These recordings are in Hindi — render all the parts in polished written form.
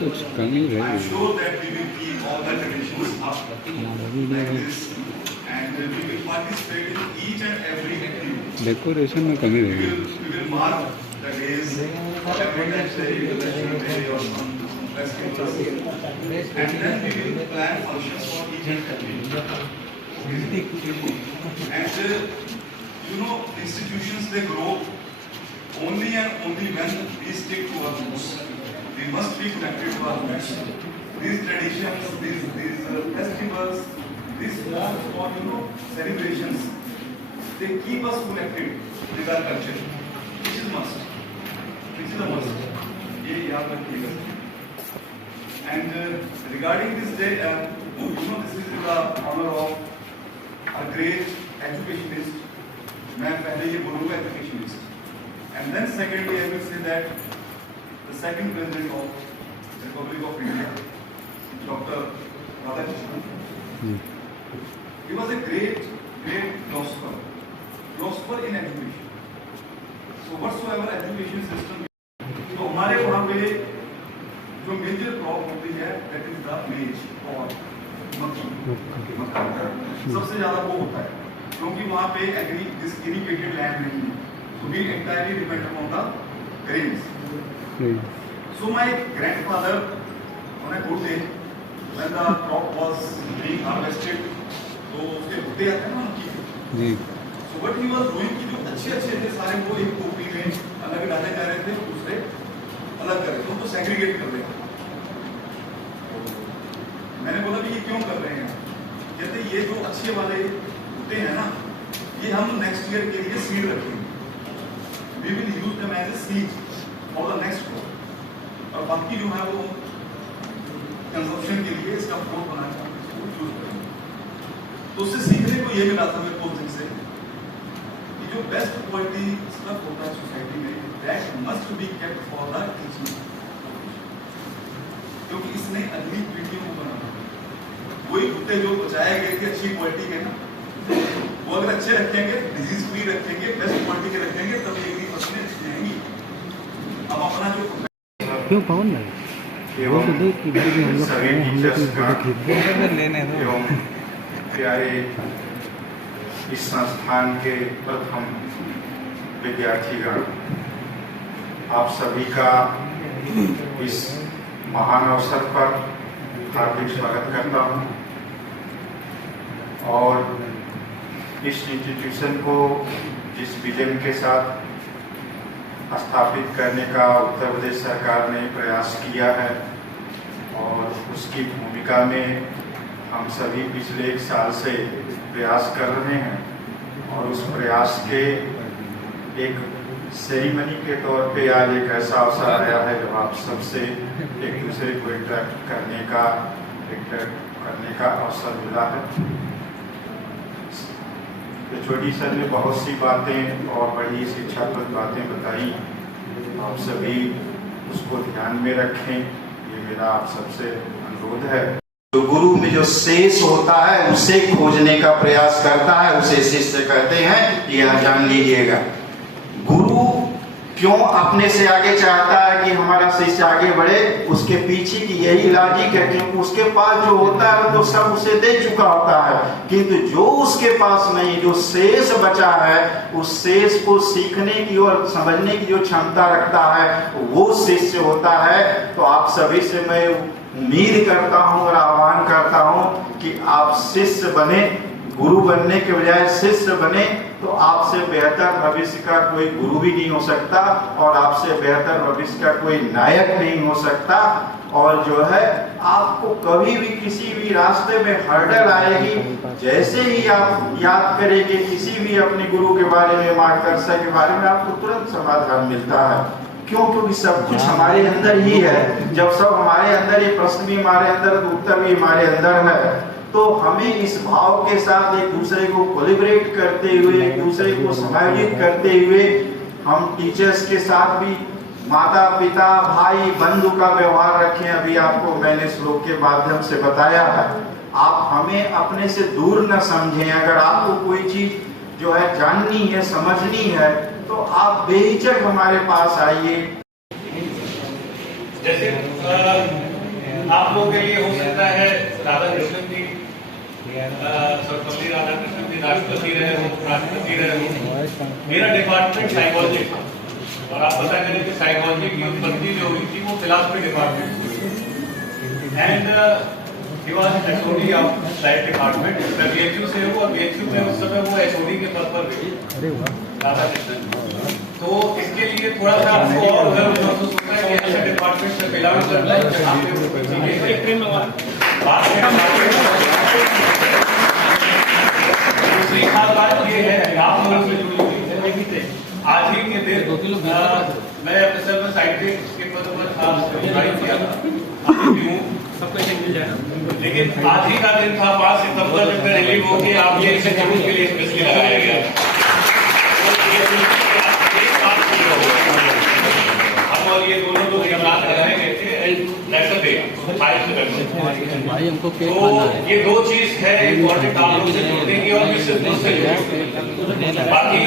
कुछ कमी I'm रही sure that we will keep all the traditions up like this, and we will participate in each and every activity. Decoration में कमी रह गई। We will mark the days, every time say International Day or some festivals, and then we will plan functions for each and every. And institutions they grow only and only when we stick to our roots. We must be connected to our roots. These traditions, these festivals, these forms for celebrations, they keep us connected with our culture, which is must. Which is a must. ये याद रखिएगा. And regarding this day, this is the honor of a great educationist. मैं पहले ये बोलूँगा educationist. And then secondly, I will say that the second president of the Republic of India, Dr. Radhakrishnan, he was a great philosopher in education. So whatsoever education system, तो हमारे वहाँ पे जो major crop होती है, that is the maize और मक्का, सबसे ज़्यादा वो होता है, क्योंकि वहाँ पे irrigated land नहीं है. So we entirely depend upon the grains. So my grandfather, on a good day, when the crop was being harvested, तो उसके भुट्टे आते हैं ना उनकी. So what he was doing कि जो अच्छे थे सारे वो एक टोकरी में अलग डाले जा रहे थे, दूसरे अलग कर रहे थे, उनको सेग्रीगेट कर रहे हैं. मैंने बोला कि ये क्यों कर रहे हैं? कहते ये जो अच्छे वाले भुट्टे हैं ना, ये हम नेक्स्ट ईयर के लिए सीड रखेंगे. We will use them as a seed for the next crop. और बाकी जो है वो कंजप्शन के लिए इसका फ्रूट बनाकर इसको यूज करेंगे. तो उससे सीखने को ये मिला था मेरे को से कि जो बेस्ट क्वालिटी स्टफ होता है सोसाइटी में, that must be kept for the teaching, क्योंकि इसने अगली पीढ़ियों को बनाना है. वही भुट्टे जो बचाए गए थे अच्छी क्वालिटी के ना, वो अगर अच्छे रखेंगे, डिजीज फ्री रखेंगे, बेस्ट क्वालिटी के रखेंगे, तब ये फसलें अच्छी आएंगी. अब अपना जो क्यों कौन है वो तो देख कि हम लोग लेने दो एवं प्यारे इस संस्थान के प्रथम विद्यार्थीगण, आप सभी का इस महान अवसर पर हार्दिक स्वागत करता हूँ. और इस इंस्टीट्यूशन को जिस विजन के साथ स्थापित करने का उत्तर प्रदेश सरकार ने प्रयास किया है, और उसकी भूमिका में हम सभी पिछले 1 साल से प्रयास कर रहे हैं. और उस प्रयास के एक सेरेमनी के तौर पे आज एक ऐसा अवसर आया है जब आप सबसे एक दूसरे को इंटरेक्ट करने का अवसर मिला है. तो छोटी सर ने बहुत सी बातें और बड़ी शिक्षाप्रद बातें बताई, आप सभी उसको ध्यान में रखें, ये मेरा आप सबसे अनुरोध है. तो गुरु में जो शेष होता है उसे खोजने का प्रयास करता है, उसे शिष्य कहते हैं. यह जान लीजिएगा, गुरु क्यों अपने से आगे चाहता है कि हमारा शिष्य आगे बढ़े, उसके पीछे की यही लॉजिक है, क्योंकि उसके पास जो होता है तो सब उसे दे चुका होता है, किंतु जो उसके पास नहीं, जो शेष बचा है, उस शेष को सीखने की और समझने की जो क्षमता रखता है वो शिष्य होता है. तो आप सभी से मैं उम्मीद करता हूँ और आह्वान करता हूँ कि आप शिष्य बने, गुरु बनने के बजाय शिष्य बने, तो आपसे बेहतर भविष्य का कोई गुरु भी नहीं हो सकता, और आपसे बेहतर भविष्य का कोई नायक नहीं हो सकता. और जो है आपको कभी भी किसी भी रास्ते में हर्डल आएगी, जैसे ही आप याद करेंगे किसी भी अपने गुरु के बारे में, मार्गदर्शक के बारे में, आपको तुरंत समाधान मिलता है. क्यों? क्योंकि सब कुछ हमारे अंदर ही है. जब सब हमारे अंदर, ये प्रश्न भी हमारे अंदर, तो उत्तर भी हमारे अंदर है. तो हमें इस भाव के साथ एक दूसरे को कोलिब्रेट करते हुए, एक दूसरे को समायोजित करते हुए, हम टीचर्स के साथ भी माता पिता भाई बंधु का व्यवहार रखें. अभी आपको मैंने श्लोक के माध्यम से बताया है, आप हमें अपने से दूर न समझें. अगर आपको कोई चीज जो है जाननी है, समझनी है, तो आप बेहिचक हमारे पास आइए. जैसे आप लोगों के लिए हो सकता है राधा कृष्णन जी, सर्वपल्ली राधाकृष्णन जी राष्ट्रपति रहे हो, राष्ट्रपति रहे हो। मेरा डिपार्टमेंट साइकोलॉजी था और आप पता करें कि साइकोलॉजी की उत्पत्ति जो हुई थी वो फिलॉसफी डिपार्टमेंट से। And he was HOD of that department. मैं बीएचयू से हूँ और बीएचयू में उस समय वो एचओडी के पद पर थे राधाकृष्णन। तो इसके लिए थोड़ा सा आपको और गर्व महसूस होता है कि ऐसे डिपार्टमेंट से बिलोंग करना है जहाँ पे वो दूसरी खास बात ये है कि आप लोगों से जुड़ी हुई है। आज ही के दिन मैं एफएसएल में साइंटिस्ट के पद पर था, ज्वाइन किया था, लेकिन आज ही का दिन था 5 सितंबर जब मैं रिलीव होकर आप ये इंस्टीट्यूट के लिए स्पेशली लगाया गया। हम और ये दोनों लोग याद लगाए गए थे भाई हमको केक तो खाना है। ये दो चीज है इम्पोर्टेंट आप लोग से जोड़ने की और विशेष रूप से बाकी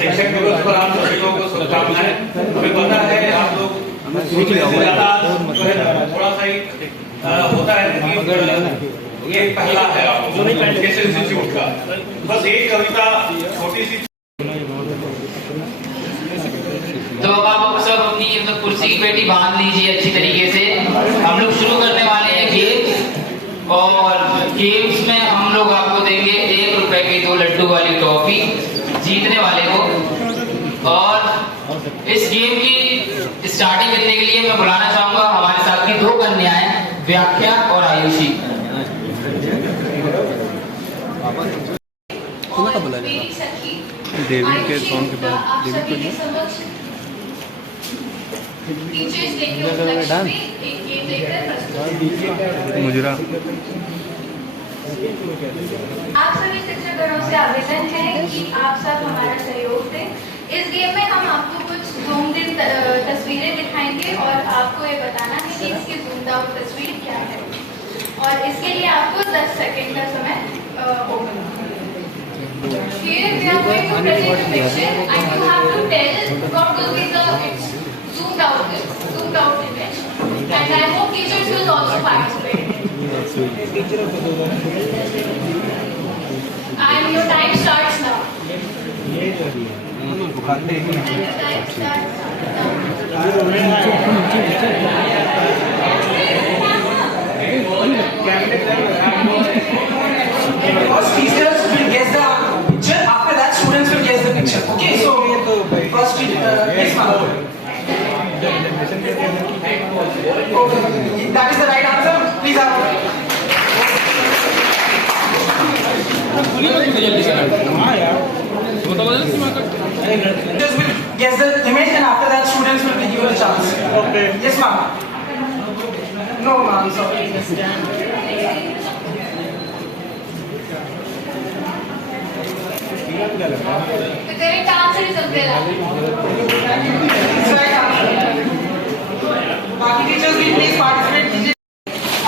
शिक्षक दिवस पर आप सभी लोगों को शुभकामनाएं। हमें पता है आप लोग थोड़ा सा ही होता है कि ये पहला है आप इंस्टीट्यूट का। बस एक कविता छोटी सी। तो अब आप सब अपनी कुर्सी की पेटी बांध लीजिए अच्छी तरीके से। हम लोग शुरू करने वाले हैं गेम्स, और गेम्स में हम लोग आपको देंगे 1 रुपए की 2 लड्डू वाली टॉफी जीतने वाले को। और इस गेम की स्टार्टिंग करने के लिए मैं बुलाना चाहूंगा हमारे साथ की 2 कन्याएं, व्याख्या और आयुषी। देवी के सॉन्ग के बाद देवी को मुजरा। आप सभी शिक्षकगणों से आवेदन है कि आप सब हमारा सहयोग दें। इस गेम में हम आपको कुछ जूम्ड इन तस्वीरें दिखाएंगे और आपको ये बताना है कि इसकी जूम्ड आउट तस्वीर क्या है, और इसके लिए आपको 10 सेकंड का समय होगा। Here we are going to present a picture and you have to tell what will be the zoomed out image, and I hope teachers will also participate. And your time starts now. And your time starts First teachers will guess the picture, after that students will guess the picture. Okay, so first yes ma'am. That is the right answer. Please have Teachers will guess the image and after that students will be given a chance. Okay. Yes ma'am. No ma'am, sorry. The correct answer is umbrella. बाकी टीचर्स भी प्लीज पार्टिसिपेट कीजिए।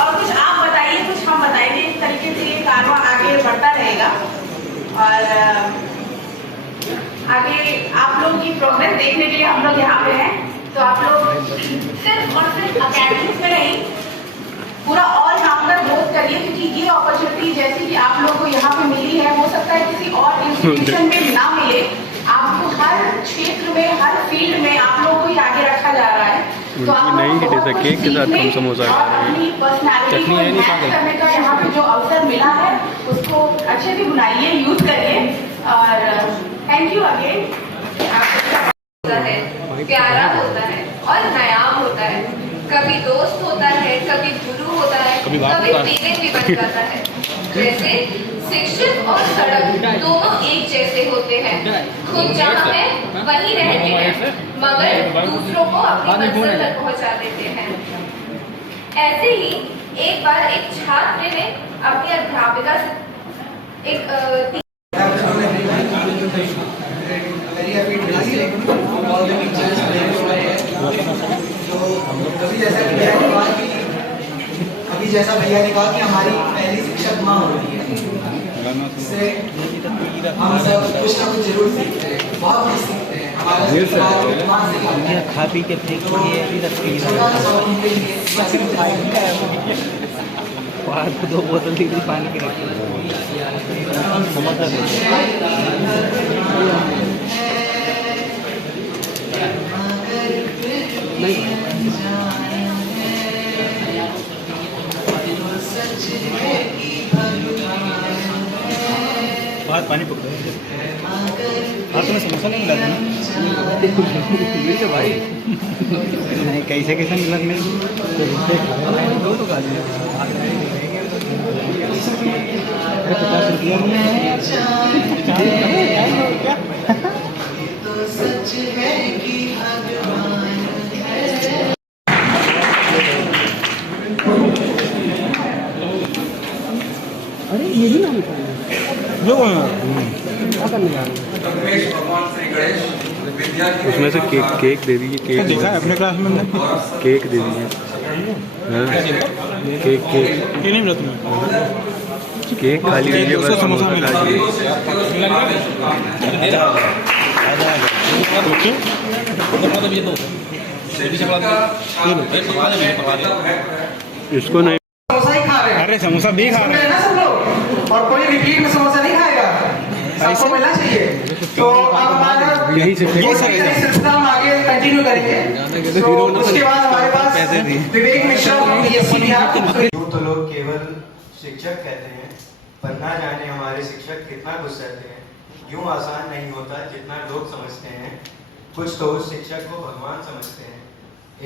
और कुछ आप बताइए, कुछ हम बताएंगे। इस तरीके से ये कारवां आगे बढ़ता रहेगा और आगे आप लोग की प्रोग्रेस देखने के लिए हम लोग यहाँ पे हैं। तो आप लोग सिर्फ और सिर्फ अकेडमिक्स में नहीं, पूरा ऑल राउंडर ग्रोथ करिए, क्योंकि ये अपॉर्चुनिटी जैसी कि आप लोग को यहाँ पे मिली है, हो सकता है किसी और इंस्टीट्यूशन में ना मिले। आपको हर क्षेत्र में, हर फील्ड में आप लोग को ही आगे रखा जा रहा है। तो आप लोगों को केक के साथ कम समोसा अपनी पर्सनैलिटी को एनहांस करने का यहाँ पे जो अवसर मिला है उसको अच्छे से बुनाइए, यूज करिए। और थैंक यू अगेन। होता है, प्यारा होता है और नायाब होता है। कभी दोस्त होता है, कभी गुरु होता है, कभी पेरेंट भी बन जाता है। जैसे शिक्षक और सड़क दोनों एक जैसे होते हैं। खुद जहाँ है वहीं रहते हैं, मगर दूसरों को अपनी मंजिल तक पहुँचा देते हैं। ऐसे ही एक बार एक छात्र ने अपनी अध्यापिका से एक जैसा भैया ने कहा कि हमारी पहली शिक्षक माँ होती है, इससे हम सब कुछ ना कुछ जरूर सीखते हैं, बहुत कुछ सीखते हैं। देर से हमने खा पी के फेंक दिए अभी तक पी रहा बाहर को 2 बोतल दी पानी की रखी समोसा नहीं बाहर पानी पकड़ो हाँ तुम्हें समोसा नहीं मिला था ना भाई नहीं कैसे कैसे मिला मेरे दो तो खा लिया 50 रुपया अरे ये भी नाम जो क्या करने जा रहे उसमें से केक दे दीजिए। केक देखा है अपने क्लास में हमने केक दे दीजिए। केक नहीं मिला तुम्हें केक खा लीजिए बस। समोसा मिला इसको नहीं समोसा ही खा रहे हैं। अरे समोसा भी खा रहे हैं ना सब लोग, और कोई रिपीट में समोसा नहीं खाएगा, सबको मिलना चाहिए। तो अब हमारा यही से सिलसिला हम आगे कंटिन्यू करेंगे। तो उसके बाद हमारे पास विवेक मिश्रा बीएससी बिहार। यूँ तो लोग केवल शिक्षक कहते हैं, पर ना जाने हमारे शिक्षक कितना कुछ सहते हैं। यूँ आसान नहीं होता जितना लोग समझते हैं। कुछ तो उस शिक्षक को भगवान समझते हैं।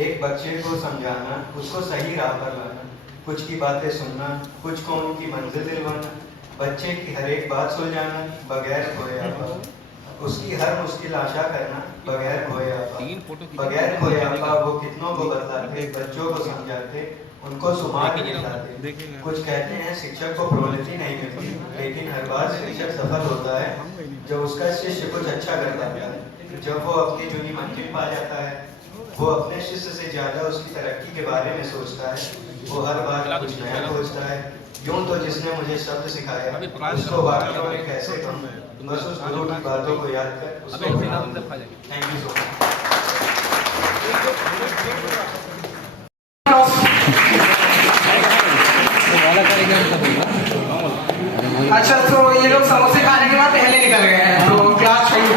एक बच्चे को समझाना, उसको सही राह पर लाना, कुछ की बातें सुनना, कुछ को उनकी मंजिल दिलवाना, बच्चे की हर एक बात सुलझाना बगैर खोए आपा, उसकी हर मुश्किल आशा करना बगैर खोए आपा। बगैर खोए आपा वो कितनों को बतलाते, बच्चों को समझाते, उनको सुमार दिलाते। कुछ कहते हैं शिक्षक को प्रोन्नति नहीं मिलती, लेकिन हर बार शिक्षक सफल होता है जब उसका शिष्य कुछ अच्छा कर पाता है। जब वो अपनी चुनी मंजिल पा जाता है, वो अपने शिष्य से ज्यादा उसकी तरक्की के बारे में सोचता है। वो हर बार कुछ नया खोजता है। यूं तो जिसने मुझे शब्द सिखाया उसको वाक्यों में कैसे कहूं, बस उस गुरु की बातों को याद कर उसको थैंक यू सो मच। अच्छा, तो ये लोग समोसे खाने के बाद पहले निकल गए हैं, तो क्लास चाहिए।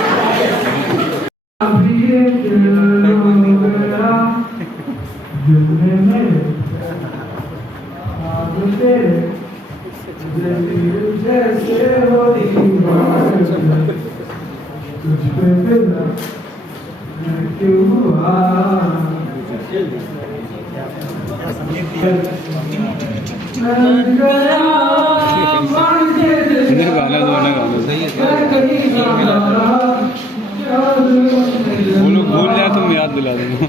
गाना सही है। वो लोग भूल जाए तो मैं याद दिला दूंगा।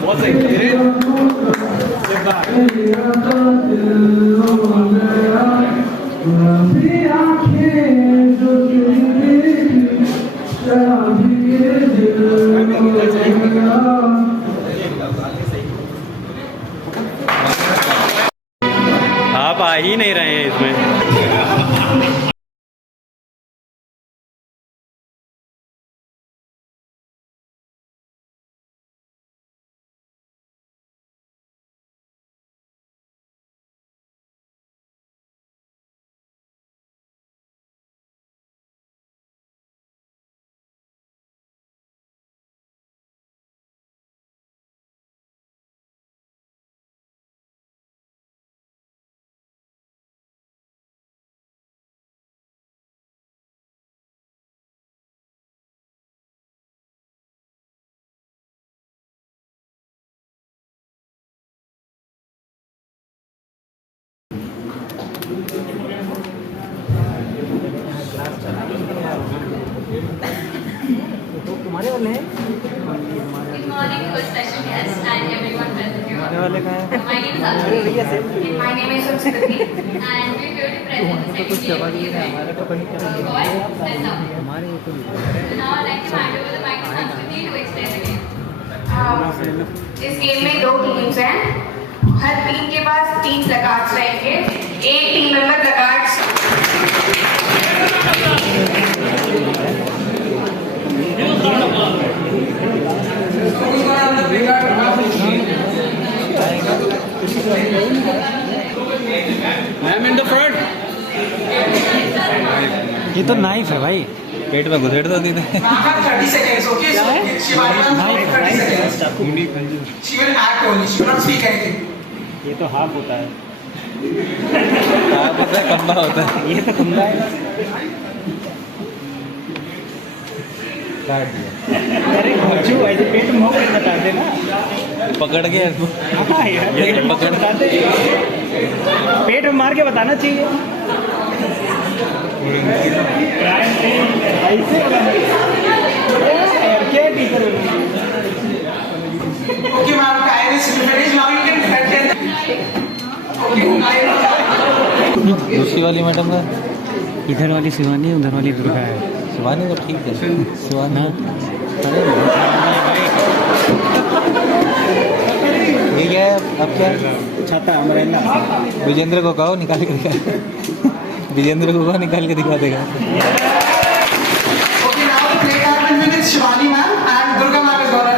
बहुत सही आप आ ही नहीं रहे हैं इसमें। तुम्हारे वाले हैं? Good morning to our special guests and everyone present here. तुम्हारे वाले कहाँ हैं? My name is Anjali. My name is Samskriti. And we're here to present the second जवाब ये है हमारा तो कहीं क्या है? हमारे ये तो नहीं। Now I'd like to hand over the mic to Samskriti to explain the game. इस गेम में 2 टीम्स हैं। हर टीम के पास 3 प्लकार्ड्स रहेंगे। एक टीम मेंबर प्लकार्ड्स ये तो नाइफ है भाई, पेट में घुसेड़ दो दीदी। 30 seconds, okay? So, Shivani ma'am, knife 30 seconds. She will act only, she will not speak anything. ये तो हाफ होता है, हाफ होता है, खंबा होता है। ये तो खंबा है। काट दिया, अरे बच्चू ऐसे पेट में मोड़ के बता देना, पकड़ के इसको। हाँ यार, ये पेट में पकड़ बताते, पेट में मार के बताना चाहिए। ऐसे यार, क्या teacher Okay ma'am, time is finished. Now you can attend. Okay, दूसरी वाली मैडम का इधर वाली शिवानी, उधर वाली दुर्गा है। शिवानी तो ठीक है, शिवानी ये क्या है अब? क्या छाता अमरेला। विजेंद्र को कहो निकाल के दिखा, विजेंद्र को कहो निकाल के दिखा देगा। Okay, now the play time will be with Shivani ma'am and Durga ma'am is gonna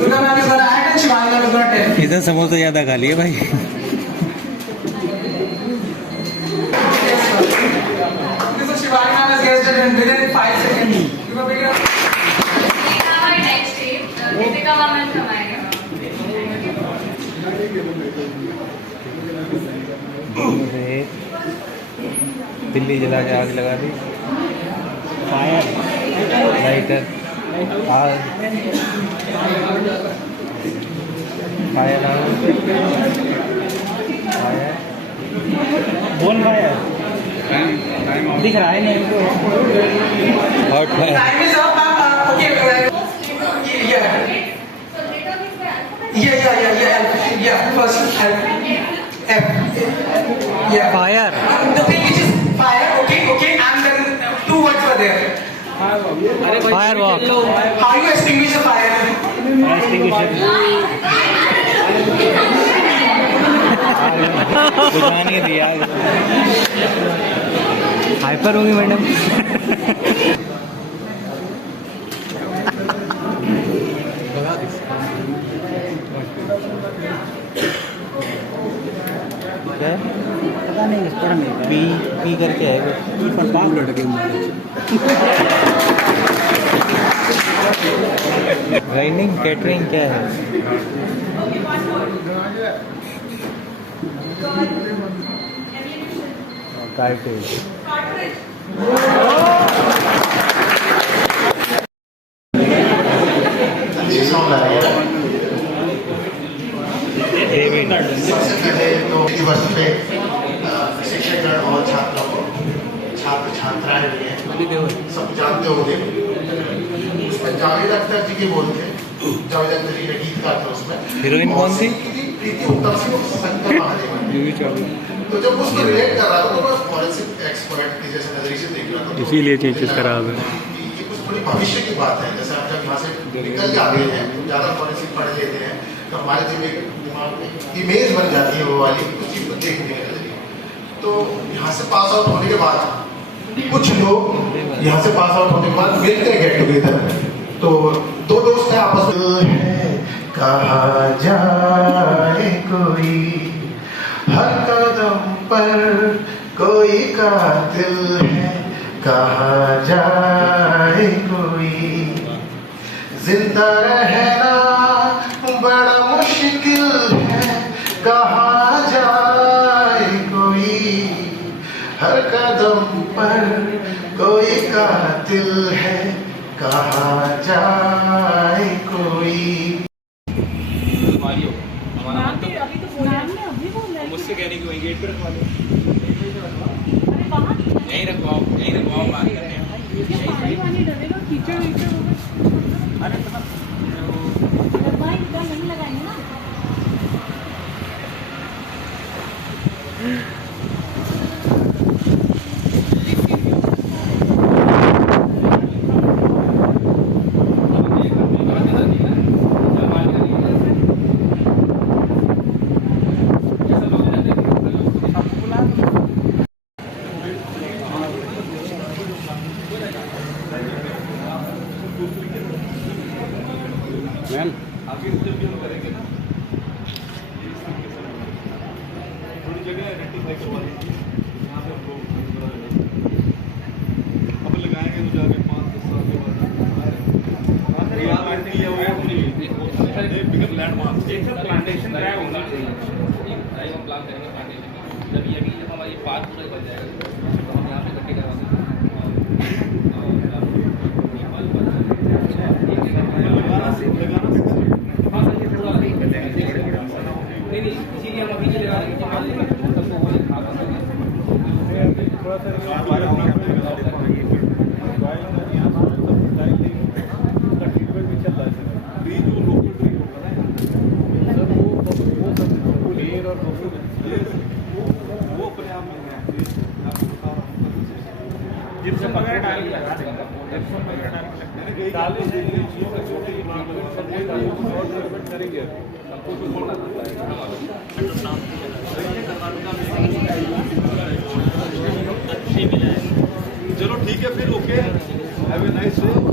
Durga ma'am is gonna act and Shivani ma'am is gonna tell. इधर समोसा ज़्यादा खा लिए भाई। Yes, this is Shivani ma'am has guessed it within 5 seconds. You will begin. हमारी नेक्स्ट टीम दीपिका मैम हमारे दिल्ली जला के आग लगा दी, फायर लाइटर आग, फायर फायर बोल फायर दिख रहा है नहीं तो। Hot fire. Time is up, ma'am. Okay, yeah. First, yeah. Fire The thing which is fire, okay, and then 2 words were there. Fire walk. How you extinguish the fire? बुझाने दिया, हाइपर होगी मैडम। पता नहीं इस पर नहीं पी पी करके है वो। पर पाँव लटके ग्राइंडिंग कैटरिंग क्या है? कार्टेज। सबसे पहले तो दिवस पे शिक्षकगण और छात्रों को, छात्र छात्राएं भी हैं, सब जानते होंगे। उसमें जावेद अख्तर जी के बोल थे, जावेद अख्तर जी ने गीत गाते उसमें। हीरोइन कौन सी? प्रीति उत्तम सिंह शंकर महादेवन। तो जब उसको रिलेट कर रहा था तो मैं फॉरेंसिक एक्सपर्ट की जैसे नजरिए से देख रहा था, इसीलिए चेंजेस करा है। ये कुछ थोड़ी भविष्य की बात है। जैसे आप जब यहाँ से निकल जाते हैं, ज़्यादा फॉरेंसिक पढ़ लेते हैं, तो हमारे जो एक दिमाग में इमेज बन जाती है वो वाली, उस चीज़ को देखने का नजरिए। तो यहाँ से पास आउट होने के बाद कुछ लोग यहाँ से पास आउट होने के बाद मिलते हैं गेट टुगेदर। तो 2 दोस्त हैं आपस में। कहा जाए कोई हर कदम पर कोई कातिल है, कहा जाए कोई जिंदा रहना बड़ा मुश्किल है, कहा जाए कोई हर कदम पर कोई कातिल है, कहा जाए कोई। मुझसे कह रही कि वहीं गेट पे रखवा दो, यहीं रखवाओ बात करते हैं। मैम आगे इंटरव्यू हम करेंगे ना, थोड़ी जगह आइडेंटिफाई करवा देंगे। बिगर लैंडमार्क। एक सर प्लांटेशन ड्राइव होना चाहिए, ड्राइव हम प्लान करेंगे प्लांटेशन, जब ये भी जब हमारा ये पार्क पूरा बन जाएगा तो हम यहाँ पे इकट्ठे करवा सकते हैं। हाँ सर ये थोड़ा नहीं इसीलिए हम अभी लगा रहे हैं जिप्सम वगैरह डाल के लगा देंगे, जिप्सम वगैरह डाल के करेंगे। चलो ठीक है फिर, okay, have a nice day.